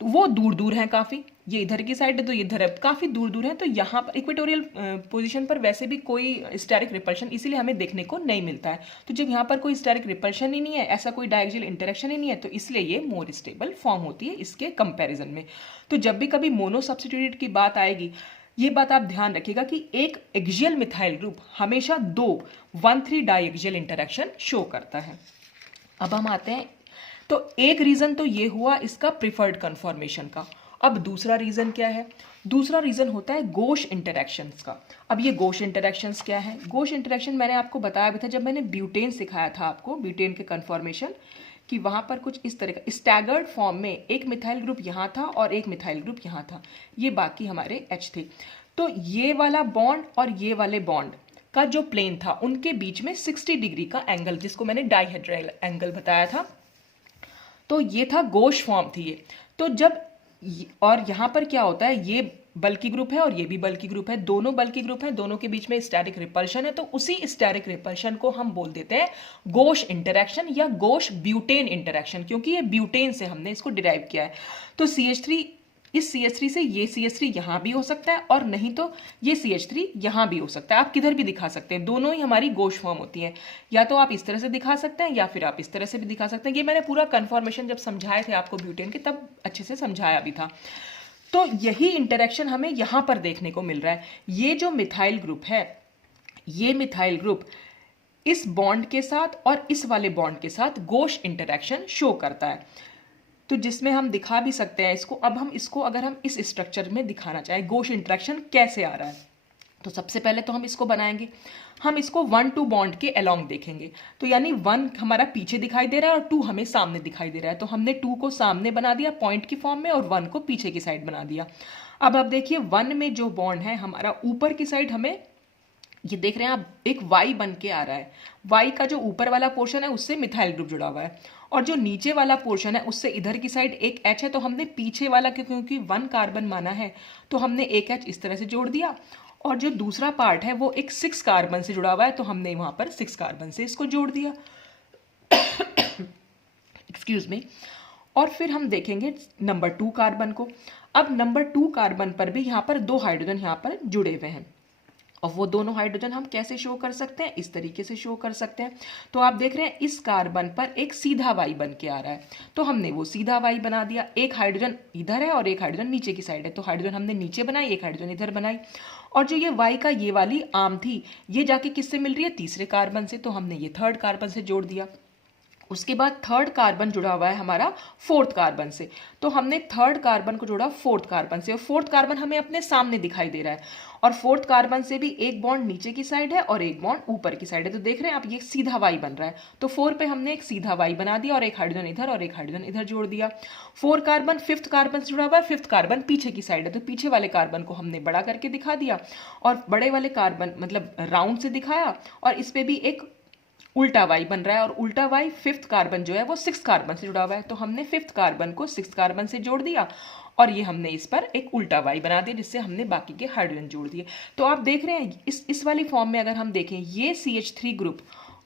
वो दूर दूर हैं काफ़ी, ये इधर की साइड है तो ये इधर है, काफ़ी दूर दूर है। तो यहाँ पर इक्वेटोरियल पोजीशन पर वैसे भी कोई स्टेरिक रिपल्शन इसीलिए हमें देखने को नहीं मिलता है। तो जब यहाँ पर कोई स्टेरिक रिपल्शन ही नहीं है, ऐसा कोई डायएक्सियल इंटरेक्शन ही नहीं है, तो इसलिए ये मोर स्टेबल फॉर्म होती है इसके कंपैरिजन में। तो जब भी कभी मोनो सब्स्टिट्यूटेड की बात आएगी, ये बात आप ध्यान रखिएगा कि एक एक्सियल मिथाइल ग्रुप हमेशा 2 1,3 डायएक्सियल इंटरेक्शन शो करता है। अब हम आते हैं, तो एक रीज़न तो ये हुआ इसका प्रिफर्ड कन्फॉर्मेशन का। अब दूसरा रीज़न क्या है, दूसरा रीज़न होता है गोश इंटरेक्शंस का। अब ये गोश इंटरेक्शंस क्या है, गोश इंटरेक्शन मैंने आपको बताया भी था जब मैंने ब्यूटेन सिखाया था आपको, ब्यूटेन के कन्फॉर्मेशन, कि वहाँ पर कुछ इस तरह का स्टैगर्ड फॉर्म में एक मिथाइल ग्रुप यहाँ था और एक मिथाइल ग्रुप यहाँ था, ये बाकी हमारे H थे। तो ये वाला बॉन्ड और ये वाले बॉन्ड का जो प्लेन था उनके बीच में 60 डिग्री का एंगल, जिसको मैंने डाइहेड्रल एंगल बताया था, तो ये था गोश फॉर्म थी ये। तो जब और यहाँ पर क्या होता है, ये बल्की ग्रुप है और ये भी बल्की ग्रुप है, दोनों बल्की ग्रुप हैं, दोनों के बीच में स्टेरिक रिपल्शन है, तो उसी स्टेरिक रिपल्शन को हम बोल देते हैं गोश इंटरेक्शन या गोश ब्यूटेन इंटरेक्शन, क्योंकि ये ब्यूटेन से हमने इसको डिराइव किया है। तो CH3, इस CH3 से ये CH3 यहाँ भी हो सकता है और नहीं तो ये CH3 यहाँ भी हो सकता है, आप किधर भी दिखा सकते हैं, दोनों ही हमारी गोश फॉर्म होती हैं। या तो आप इस तरह से दिखा सकते हैं या फिर आप इस तरह से भी दिखा सकते हैं। ये मैंने पूरा कन्फॉर्मेशन जब समझाए थे आपको ब्यूटेन के तब अच्छे से समझाया भी था। तो यही इंटरेक्शन हमें यहाँ पर देखने को मिल रहा है। ये जो मिथाइल ग्रुप है, ये मिथाइल ग्रुप इस बॉन्ड के साथ और इस वाले बॉन्ड के साथ गोश इंटरेक्शन शो करता है, तो जिसमें हम दिखा भी सकते हैं इसको। अब हम इसको अगर हम इस स्ट्रक्चर में दिखाना चाहें गोश इंटरेक्शन कैसे आ रहा है, तो सबसे पहले तो हम इसको बनाएंगे, हम इसको 1-2 बॉन्ड के अलोंग देखेंगे। तो यानी 1 हमारा पीछे दिखाई दे रहा है और 2 हमें सामने दिखाई दे रहा है, तो हमने 2 को सामने बना दिया पॉइंट की फॉर्म में और 1 को पीछे की साइड बना दिया। अब आप देखिए 1 में जो बॉन्ड है हमारा ऊपर की साइड, हमें ये देख रहे हैं आप, एक Y बन के आ रहा है। Y का जो ऊपर वाला पोर्शन है उससे मिथाइल ग्रुप जुड़ा हुआ है और जो नीचे वाला पोर्शन है उससे इधर की साइड एक H है, तो हमने पीछे वाला क्योंकि 1 कार्बन माना है तो हमने एक H इस तरह से जोड़ दिया, और जो दूसरा पार्ट है वो एक 6 कार्बन से जुड़ा हुआ है, तो हमने वहां पर 6 कार्बन से इसको जोड़ दिया। Excuse me. और फिर हम देखेंगे नंबर 2 कार्बन को। अब नंबर 2 कार्बन पर भी यहाँ पर 2 हाइड्रोजन यहाँ पर जुड़े हुए हैं, और वो दोनों हाइड्रोजन हम कैसे शो कर सकते हैं, इस तरीके से शो कर सकते हैं। तो आप देख रहे हैं इस कार्बन पर एक सीधा Y बन के आ रहा है, तो हमने वो सीधा Y बना दिया। एक हाइड्रोजन इधर है और एक हाइड्रोजन नीचे की साइड है, तो हाइड्रोजन हमने नीचे बनाई, एक हाइड्रोजन इधर बनाई। और जो ये Y का ये वाली आर्म थी, ये जाके किससे मिल रही है, तीसरे कार्बन से, तो हमने ये 3rd कार्बन से जोड़ दिया। उसके बाद 3rd कार्बन जुड़ा हुआ है हमारा 4th कार्बन से, तो हमने 3rd कार्बन को जोड़ा 4th कार्बन से, और 4th कार्बन हमें अपने सामने दिखाई दे रहा है, और 4th कार्बन से भी एक बॉन्ड नीचे की साइड है और एक बॉन्ड ऊपर की साइड है। तो देख रहे हैं आप ये सीधा Y बन रहा है, तो 4 पे हमने एक सीधा Y बना दिया और एक हाइड्रोजन इधर और एक हाइड्रोजन इधर जोड़ दिया। 4 कार्बन 5th कार्बन से जुड़ा हुआ है, 5th कार्बन पीछे की साइड है, तो पीछे वाले कार्बन को हमने बड़ा करके दिखा दिया और बड़े वाले कार्बन मतलब राउंड से दिखाया, और इस पे भी एक उल्टा Y बन रहा है, और उल्टा Y 5th कार्बन जो है वो 6th कार्बन से जुड़ा हुआ है, तो हमने 5th कार्बन को 6th कार्बन से जोड़ दिया और ये हमने इस पर एक उल्टा Y बना दिया, जिससे हमने बाकी के हाइड्रोजन जोड़ दिए। तो आप देख रहे हैं इस वाली फॉर्म में अगर हम देखें, ये CH3 ग्रुप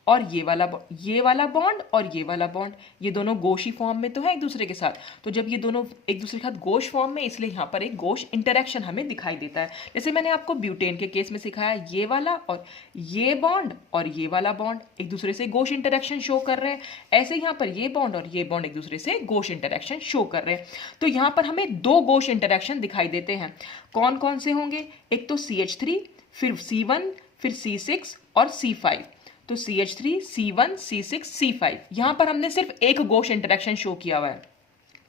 और ये वाला बॉन्ड और ये वाला बॉन्ड, ये दोनों गोशी फॉर्म में तो है एक दूसरे के साथ, तो जब ये दोनों एक दूसरे के साथ गोश फॉर्म में, इसलिए यहाँ पर एक गोश इंटरेक्शन हमें दिखाई देता है। जैसे मैंने आपको ब्यूटेन के केस में सिखाया, ये वाला और ये बॉन्ड और ये वाला बॉन्ड एक दूसरे से गोश इंटरेक्शन शो कर रहे हैं, ऐसे यहाँ पर ये बॉन्ड और ये बॉन्ड एक दूसरे से गोश इंटरेक्शन शो कर रहे हैं। तो यहाँ पर हमें 2 गोश इंटरेक्शन दिखाई देते हैं। कौन कौन से होंगे, एक तो CH3, फिर C1, फिर C6 और C5। तो CH3, C1, C6, C5, यहां पर हमने सिर्फ एक गोश इंटरेक्शन शो किया हुआ है।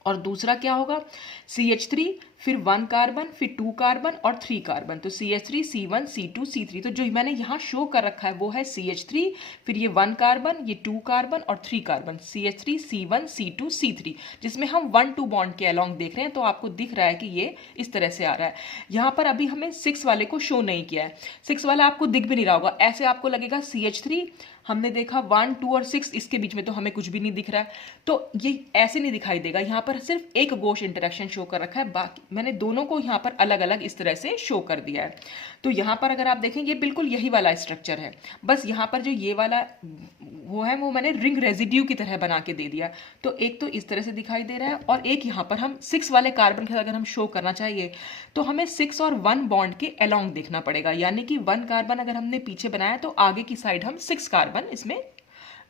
और दूसरा क्या होगा, CH3, फिर 1 कार्बन, फिर 2 कार्बन और 3 कार्बन, तो CH3, C1, C2, C3। तो जो मैंने यहाँ शो कर रखा है वो है CH3, फिर ये 1 कार्बन, ये 2 कार्बन और 3 carbon, CH3, C1, C2, C3, जिसमें हम 1-2 बॉन्ड के अलोंग देख रहे हैं। तो आपको दिख रहा है कि ये इस तरह से आ रहा है। यहाँ पर अभी हमें 6 वाले को शो नहीं किया है, 6 वाला आपको दिख भी नहीं रहा होगा, ऐसे आपको लगेगा CH3 हमने देखा 1, 2 और 6, इसके बीच में तो हमें कुछ भी नहीं दिख रहा है, तो ये ऐसे नहीं दिखाई देगा। यहाँ पर सिर्फ एक गोश इंटरेक्शन शो कर रखा है, बाकी मैंने दोनों को यहाँ पर अलग अलग इस तरह से शो कर दिया है। तो यहाँ पर अगर आप देखें ये बिल्कुल यही वाला स्ट्रक्चर है, बस यहाँ पर जो ये वाला वो है वो मैंने रिंग रेजिड्यू की तरह बना के दे दिया। तो एक तो इस तरह से दिखाई दे रहा है, और एक यहाँ पर हम 6 वाले कार्बन के अगर हम शो करना चाहिए तो हमें 6 और 1 बॉन्ड के अलोंग देखना पड़ेगा, यानी कि 1 कार्बन अगर हमने पीछे बनाया तो आगे की साइड हम 6 कार्बन इसमें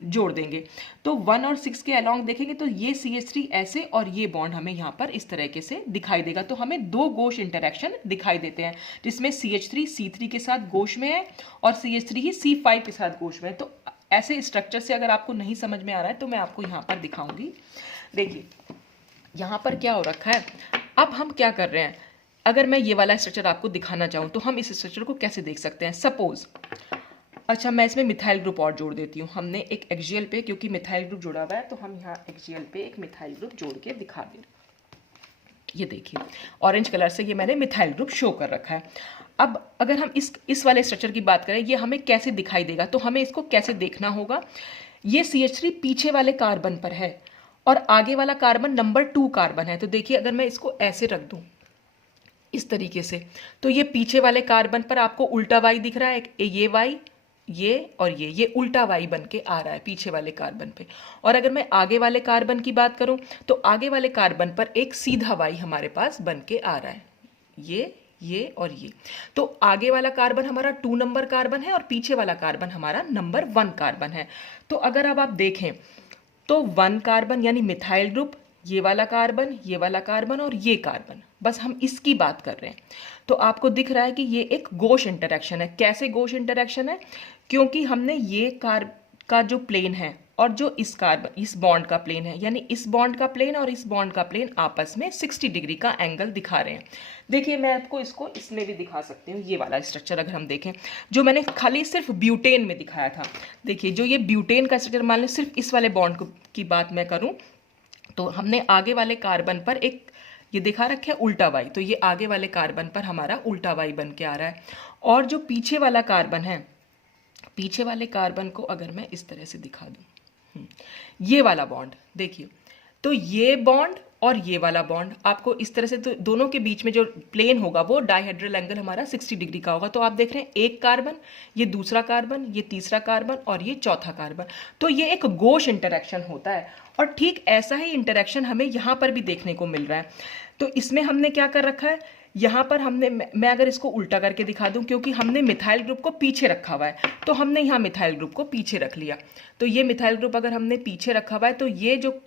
जोड़ देंगे। तो 1 और 6 के अलोंग देखेंगे तो ये CH3 ऐसे और ये बॉन्ड हमें यहाँ पर इस तरीके से दिखाई देगा। तो हमें 2 गोश इंटरेक्शन दिखाई देते हैं, जिसमें CH3 C3 के साथ गोश में है और CH3 ही C5 के साथ गोश में है। तो ऐसे स्ट्रक्चर से अगर आपको नहीं समझ में आ रहा है तो मैं आपको यहाँ पर दिखाऊंगी। देखिए यहाँ पर क्या हो रखा है, अब हम क्या कर रहे हैं, अगर मैं ये वाला स्ट्रक्चर आपको दिखाना चाहूँ तो हम इस स्ट्रक्चर को कैसे देख सकते हैं। सपोज, अच्छा मैं इसमें मिथाइल ग्रुप और जोड़ देती हूँ। हमने एक एक्सियल पे, क्योंकि मिथाइल ग्रुप जुड़ा हुआ है तो हम यहाँ एक्सियल पे एक मिथाइल ग्रुप जोड़ के दिखा दें। ये देखिए ऑरेंज कलर से ये मैंने मिथाइल ग्रुप शो कर रखा है। अब अगर हम इस वाले स्ट्रक्चर की बात करें, ये हमें कैसे दिखाई देगा, तो हमें इसको कैसे देखना होगा। ये CH3 पीछे वाले कार्बन पर है और आगे वाला कार्बन नंबर 2 कार्बन है। तो देखिए अगर मैं इसको ऐसे रख दूं, इस तरीके से। तो ये पीछे वाले कार्बन पर आपको उल्टा वाई दिख रहा है, ये वाई, ये और ये उल्टा वाई बन के आ रहा है पीछे वाले कार्बन पे। और अगर मैं आगे वाले कार्बन की बात करूं तो आगे वाले कार्बन पर एक सीधा वाई हमारे पास बन के आ रहा है, ये और ये। तो आगे वाला कार्बन हमारा 2 नंबर कार्बन है और पीछे वाला कार्बन हमारा नंबर 1 कार्बन है। तो अगर अब आप देखें तो 1 कार्बन यानी मिथाइल ग्रुप, ये वाला कार्बन और ये कार्बन, बस हम इसकी बात कर रहे हैं। तो आपको दिख रहा है कि ये एक गोश इंटरेक्शन है। कैसे गोश इंटरेक्शन है? क्योंकि हमने ये कार्ब का जो प्लेन है और जो इस बॉन्ड का प्लेन है, यानी इस बॉन्ड का प्लेन और इस बॉन्ड का प्लेन आपस में 60 डिग्री का एंगल दिखा रहे हैं। देखिए मैं आपको इसको इसमें भी दिखा सकती हूँ। ये वाला स्ट्रक्चर अगर हम देखें, जो मैंने खाली सिर्फ ब्यूटेन में दिखाया था, देखिए जो ये ब्यूटेन का स्ट्रक्चर, मान लें सिर्फ इस वाले बॉन्ड की बात मैं करूँ तो हमने आगे वाले कार्बन पर एक ये दिखा रखे है उल्टा वाई, तो ये आगे वाले कार्बन पर हमारा उल्टा वाई बन के आ रहा है। और जो पीछे वाला कार्बन है, पीछे वाले कार्बन को अगर मैं इस तरह से दिखा दूं, ये वाला बॉन्ड देखिए, तो ये बॉन्ड और ये वाला बॉन्ड आपको इस तरह से, तो दोनों के बीच में जो प्लेन होगा वो डायहेड्रल एंगल हमारा 60 डिग्री का होगा। तो आप देख रहे हैं एक कार्बन, ये दूसरा कार्बन, ये तीसरा कार्बन और ये चौथा कार्बन। तो ये एक गोश इंटरेक्शन होता है और ठीक ऐसा ही इंटरेक्शन हमें यहाँ पर भी देखने को मिल रहा है। तो इसमें हमने क्या कर रखा है, यहाँ पर हमने, मैं अगर इसको उल्टा करके दिखा दूं, क्योंकि हमने मिथाइल ग्रुप को पीछे रखा हुआ है, तो हमने यहाँ मिथाइल ग्रुप को पीछे रख लिया। तो ये मिथाइल ग्रुप अगर हमने पीछे रखा हुआ है तो ये जो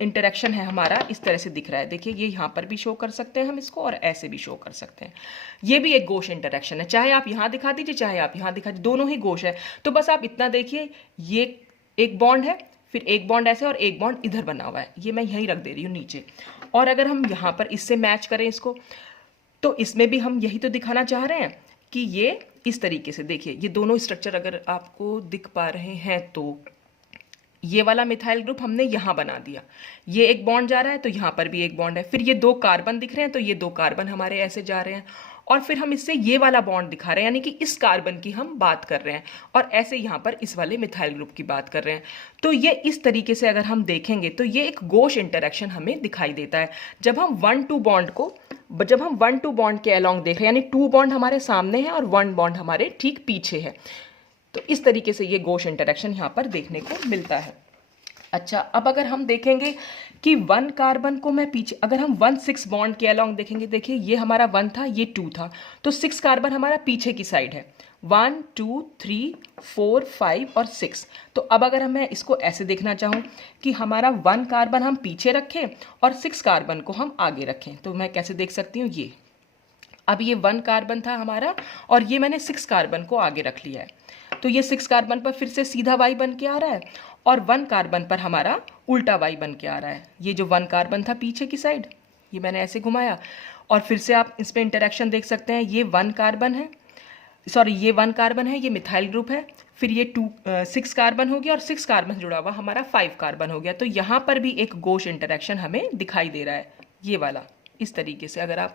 इंटरेक्शन है हमारा इस तरह से दिख रहा है। देखिए ये यहाँ पर भी शो कर सकते हैं हम इसको और ऐसे भी शो कर सकते हैं। ये भी एक गोश इंटरेक्शन है, चाहे आप यहाँ दिखा दीजिए चाहे आप यहाँ दिखा दीजिए, दोनों ही गोश है। तो बस आप इतना देखिए, ये एक बॉन्ड है, फिर एक बॉन्ड ऐसे और एक बॉन्ड इधर बना हुआ है, ये मैं यहीं रख दे रही हूँ नीचे। और अगर हम यहाँ पर इससे मैच करें इसको, तो इसमें भी हम यही तो दिखाना चाह रहे हैं कि ये इस तरीके से, देखिए ये दोनों स्ट्रक्चर अगर आपको दिख पा रहे हैं तो ये वाला मिथाइल ग्रुप हमने यहाँ बना दिया, ये एक बॉन्ड जा रहा है तो यहाँ पर भी एक बॉन्ड है, फिर ये 2 कार्बन दिख रहे हैं तो ये 2 कार्बन हमारे ऐसे जा रहे हैं, और फिर हम इससे ये वाला बॉन्ड दिखा रहे हैं, यानी कि इस कार्बन की हम बात कर रहे हैं, और ऐसे यहाँ पर इस वाले मिथाइल ग्रुप की बात कर रहे हैं। तो ये इस तरीके से अगर हम देखेंगे तो ये एक गोश इंटरेक्शन हमें दिखाई देता है। जब हम 1-2 बॉन्ड के अलॉन्ग देख रहे हैं, यानी 2 बॉन्ड हमारे सामने हैं और 1 बॉन्ड हमारे ठीक पीछे है, तो इस तरीके से ये गोश इंटरेक्शन यहाँ पर देखने को मिलता है। अच्छा, अब अगर हम देखेंगे कि 1 कार्बन को मैं पीछे, अगर हम 1-6 बॉन्ड के अलॉन्ग देखेंगे, देखिए ये हमारा 1 था, ये 2 था, तो 6 कार्बन हमारा पीछे की साइड है, 1 2 3 4 5 और 6। तो अब अगर मैं इसको ऐसे देखना चाहूँ कि हमारा 1 कार्बन हम पीछे रखें और 6 कार्बन को हम आगे रखें, तो मैं कैसे देख सकती हूँ, ये अब ये 1 कार्बन था हमारा और ये मैंने 6 कार्बन को आगे रख लिया है, तो ये 6 कार्बन पर फिर से सीधा वाई बन के आ रहा है और 1 कार्बन पर हमारा उल्टा वाई बन के आ रहा है। ये जो 1 कार्बन था पीछे की साइड, ये मैंने ऐसे घुमाया और फिर से आप इस पर इंटरेक्शन देख सकते हैं। ये 1 कार्बन है, सॉरी ये 1 कार्बन है, ये मिथाइल ग्रुप है, फिर ये 6 कार्बन हो गया और 6 कार्बन जुड़ा हुआ हमारा 5 कार्बन हो गया। तो यहाँ पर भी एक गोश इंटरेक्शन हमें दिखाई दे रहा है, ये वाला इस तरीके से। अगर आप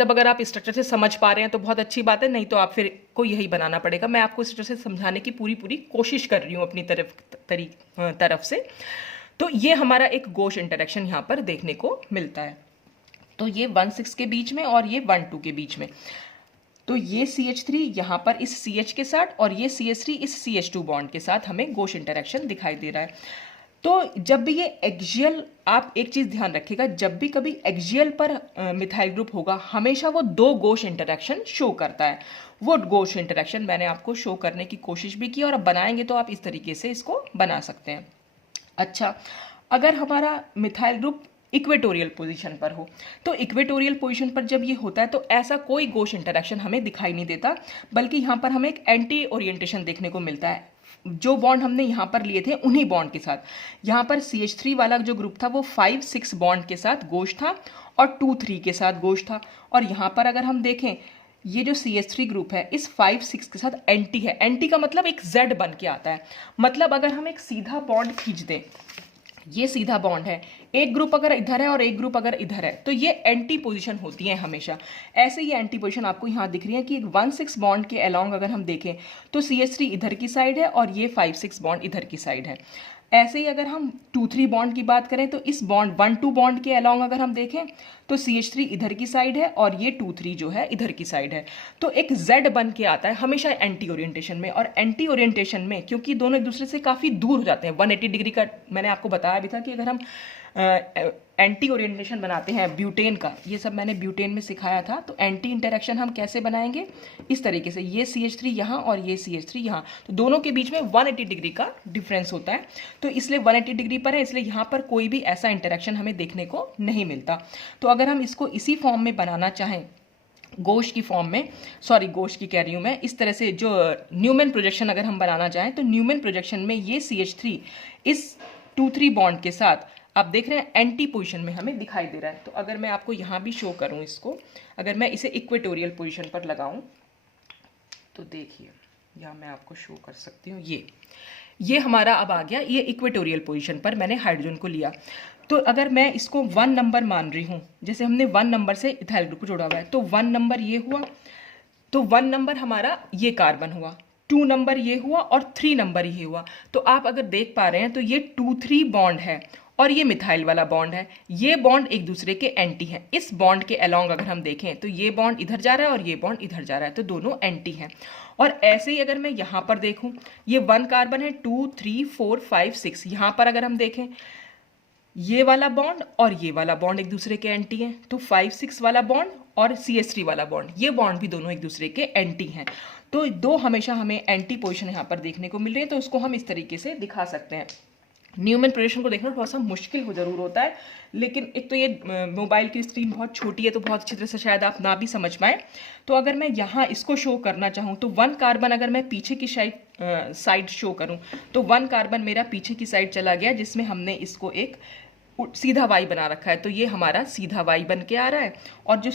अगर आप स्ट्रक्चर से समझ पा रहे हैं तो बहुत अच्छी बात है, नहीं तो आप फिर को यही बनाना पड़ेगा। मैं आपको स्ट्रक्चर से समझाने की पूरी कोशिश कर रही हूँ अपनी तरफ से। तो ये हमारा एक गोश इंटरेक्शन यहाँ पर देखने को मिलता है। तो ये 1-6 के बीच में और ये 1-2 के बीच में, तो ये CH3 यहाँ पर इस CH के साथ और ये CH3 इस CH2 बॉन्ड के साथ हमें गोश इंटरेक्शन दिखाई दे रहा है। तो जब भी ये एक्सियल, आप एक चीज़ ध्यान रखिएगा, जब भी कभी एक्सियल पर मिथाइल ग्रुप होगा हमेशा वो 2 गोश इंटरेक्शन शो करता है। वो गोश इंटरेक्शन मैंने आपको शो करने की कोशिश भी की और अब बनाएंगे तो आप इस तरीके से इसको बना सकते हैं। अच्छा, अगर हमारा मिथाइल ग्रुप इक्वेटोरियल पोजीशन पर हो, तो इक्वेटोरियल पोजीशन पर जब ये होता है तो ऐसा कोई गोश इंटरेक्शन हमें दिखाई नहीं देता, बल्कि यहाँ पर हमें एक एंटी ओरिएंटेशन देखने को मिलता है। जो बॉन्ड हमने यहाँ पर लिए थे उन्हीं बॉन्ड के साथ, यहाँ पर CH3 वाला जो ग्रुप था वो 5-6 बॉन्ड के साथ गोश था और 2-3 के साथ गोश था, और यहाँ पर अगर हम देखें ये जो CH3 ग्रुप है इस 5-6 के साथ एंटी है। एंटी का मतलब एक Z बन के आता है, मतलब अगर हम एक सीधा बॉन्ड खींच दें, ये सीधा बॉन्ड है, एक ग्रुप अगर इधर है और एक ग्रुप अगर इधर है, तो ये एंटी पोजीशन होती है हमेशा। ऐसे ही एंटी पोजीशन आपको यहाँ दिख रही है कि 1-6 बॉन्ड के अलोंग अगर हम देखें तो CH3 इधर की साइड है और ये 5-6 बॉन्ड इधर की साइड है। ऐसे ही अगर हम 2,3 बॉन्ड की बात करें तो इस बॉन्ड 1,2 बॉन्ड के अलोंग अगर हम देखें तो CH3 इधर की साइड है और ये 2,3 जो है इधर की साइड है। तो एक Z बन के आता है हमेशा एंटी ओरिएंटेशन में, और एंटी ओरिएंटेशन में क्योंकि दोनों एक दूसरे से काफ़ी दूर हो जाते हैं, 180 डिग्री का मैंने आपको बताया भी था कि अगर हम एंटी ओरिएंटेशन बनाते हैं ब्यूटेन का, ये सब मैंने ब्यूटेन में सिखाया था। तो एंटी इंटरेक्शन हम कैसे बनाएंगे, इस तरीके से, ये CH3 यहाँ और ये CH3 यहाँ, तो दोनों के बीच में 180 डिग्री का डिफरेंस होता है। तो इसलिए 180 डिग्री पर है, इसलिए यहाँ पर कोई भी ऐसा इंटरेक्शन हमें देखने को नहीं मिलता। तो अगर हम इसको इसी फॉर्म में बनाना चाहें, गोश की फॉर्म में, सॉरी गोश की कह रही हूँ मैं, इस तरह से जो न्यूमैन प्रोजेक्शन अगर हम बनाना चाहें तो न्यूमैन प्रोजेक्शन में ये CH3 इस 2,3 बॉन्ड के साथ आप देख रहे हैं एंटी पोजीशन में हमें दिखाई दे रहा है। तो अगर मैं आपको यहाँ भी शो करूँ इसको, अगर मैं इसे इक्वेटोरियल पोजीशन पर लगाऊँ तो देखिए यहाँ मैं आपको शो कर सकती हूँ, ये हमारा अब आ गया, ये इक्वेटोरियल पोजीशन पर मैंने हाइड्रोजन को लिया। तो अगर मैं इसको 1 नंबर मान रही हूँ, जैसे हमने 1 नंबर से इथाइल ग्रुप को जोड़ा हुआ है, तो 1 नंबर ये हुआ, तो 1 नंबर हमारा ये कार्बन हुआ, 2 नंबर ये हुआ और 3 नंबर ये हुआ। तो आप अगर देख पा रहे हैं तो ये 2,3 बॉन्ड है और ये मिथाइल वाला बॉन्ड है, ये बॉन्ड एक दूसरे के एंटी हैं। इस बॉन्ड के अलोंग अगर हम देखें तो ये बॉन्ड इधर जा रहा है और ये बॉन्ड इधर जा रहा है, तो दोनों एंटी हैं। और ऐसे ही अगर मैं यहाँ पर देखूँ, ये 1 कार्बन है, 2, 3, 4, 5, 6, यहाँ पर अगर हम देखें ये वाला बॉन्ड और ये वाला बॉन्ड एक दूसरे के एंटी हैं, तो 5, 6 वाला बॉन्ड और CH3 वाला बॉन्ड, ये बॉन्ड भी दोनों एक दूसरे के एंटी हैं। तो दो हमेशा हमें एंटी पोजीशन यहाँ पर देखने को मिल रही है, तो उसको हम इस तरीके से दिखा सकते हैं। न्यूमैन प्रोजेक्शन को देखना थोड़ा सा मुश्किल हो जरूर होता है, लेकिन एक तो ये मोबाइल की स्क्रीन बहुत छोटी है तो बहुत अच्छी तरह से शायद आप ना भी समझ पाए। तो अगर मैं यहाँ इसको शो करना चाहूँ तो 1 कार्बन अगर मैं पीछे की साइड शो करूँ तो 1 कार्बन मेरा पीछे की साइड चला गया, जिसमें हमने इसको एक सीधा वाई बना रखा है, तो ये हमारा सीधा वाई बन के आ रहा है। और जो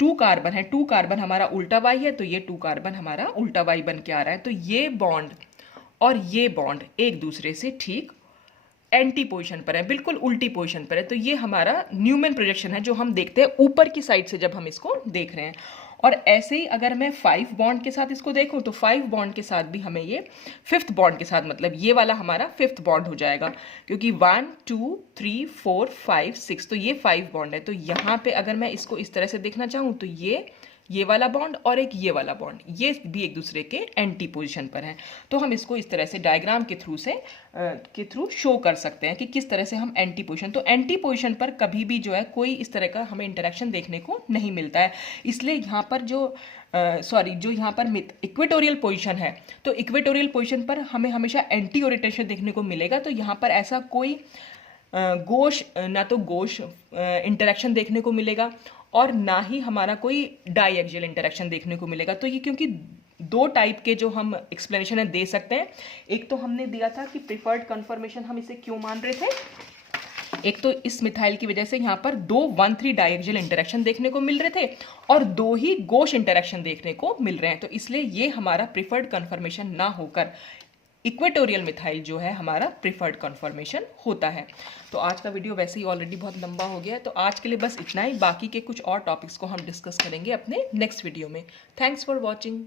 2 कार्बन है, 2 कार्बन हमारा उल्टा वाई है, तो ये 2 कार्बन हमारा उल्टा वाई बन के आ रहा है। तो ये बॉन्ड और ये बॉन्ड एक दूसरे से ठीक एंटी पोजीशन पर है, बिल्कुल उल्टी पोजीशन पर है। तो ये हमारा न्यूमैन प्रोजेक्शन है जो हम देखते हैं ऊपर की साइड से जब हम इसको देख रहे हैं। और ऐसे ही अगर मैं 5 बॉन्ड के साथ इसको देखूं तो 5 बॉन्ड के साथ भी हमें ये 5th बॉन्ड के साथ, मतलब ये वाला हमारा 5th बॉन्ड हो जाएगा, क्योंकि 1, 2, 3, 4, 5, 6, तो ये 5 बॉन्ड है। तो यहाँ पे अगर मैं इसको इस तरह से देखना चाहूँ तो ये वाला बॉन्ड और एक ये वाला बॉन्ड, ये भी एक दूसरे के एंटी पोजीशन पर हैं। तो हम इसको इस तरह से डायग्राम के थ्रू शो कर सकते हैं कि किस तरह से हम एंटी पोजीशन, तो एंटी पोजीशन पर कभी भी जो है कोई इस तरह का हमें इंटरेक्शन देखने को नहीं मिलता है। इसलिए यहाँ पर जो यहाँ पर इक्वेटोरियल पोजीशन है, तो इक्वेटोरियल पोजीशन पर हमें हमेशा एंटी ओरिएंटेशन देखने को मिलेगा। तो यहाँ पर ऐसा कोई ना तो गोश इंटरेक्शन देखने को मिलेगा और ना ही हमारा कोई डाईएक्सियल इंटरेक्शन देखने को मिलेगा। तो ये क्योंकि 2 टाइप के जो हम एक्सप्लेनेशन है दे सकते हैं, एक तो हमने दिया था कि प्रिफर्ड कन्फर्मेशन हम इसे क्यों मान रहे थे, एक तो इस मिथाइल की वजह से यहाँ पर 2 1,3 डाईएक्सियल इंटरेक्शन देखने को मिल रहे थे और 2 ही गोश इंटरेक्शन देखने को मिल रहे हैं। तो इसलिए ये हमारा प्रिफर्ड कन्फर्मेशन ना होकर इक्वेटोरियल मिथाइल जो है हमारा प्रिफर्ड कन्फर्मेशन होता है। तो आज का वीडियो वैसे ही ऑलरेडी बहुत लंबा हो गया है, तो आज के लिए बस इतना ही। बाकी के कुछ और टॉपिक्स को हम डिस्कस करेंगे अपने नेक्स्ट वीडियो में। Thanks for watching.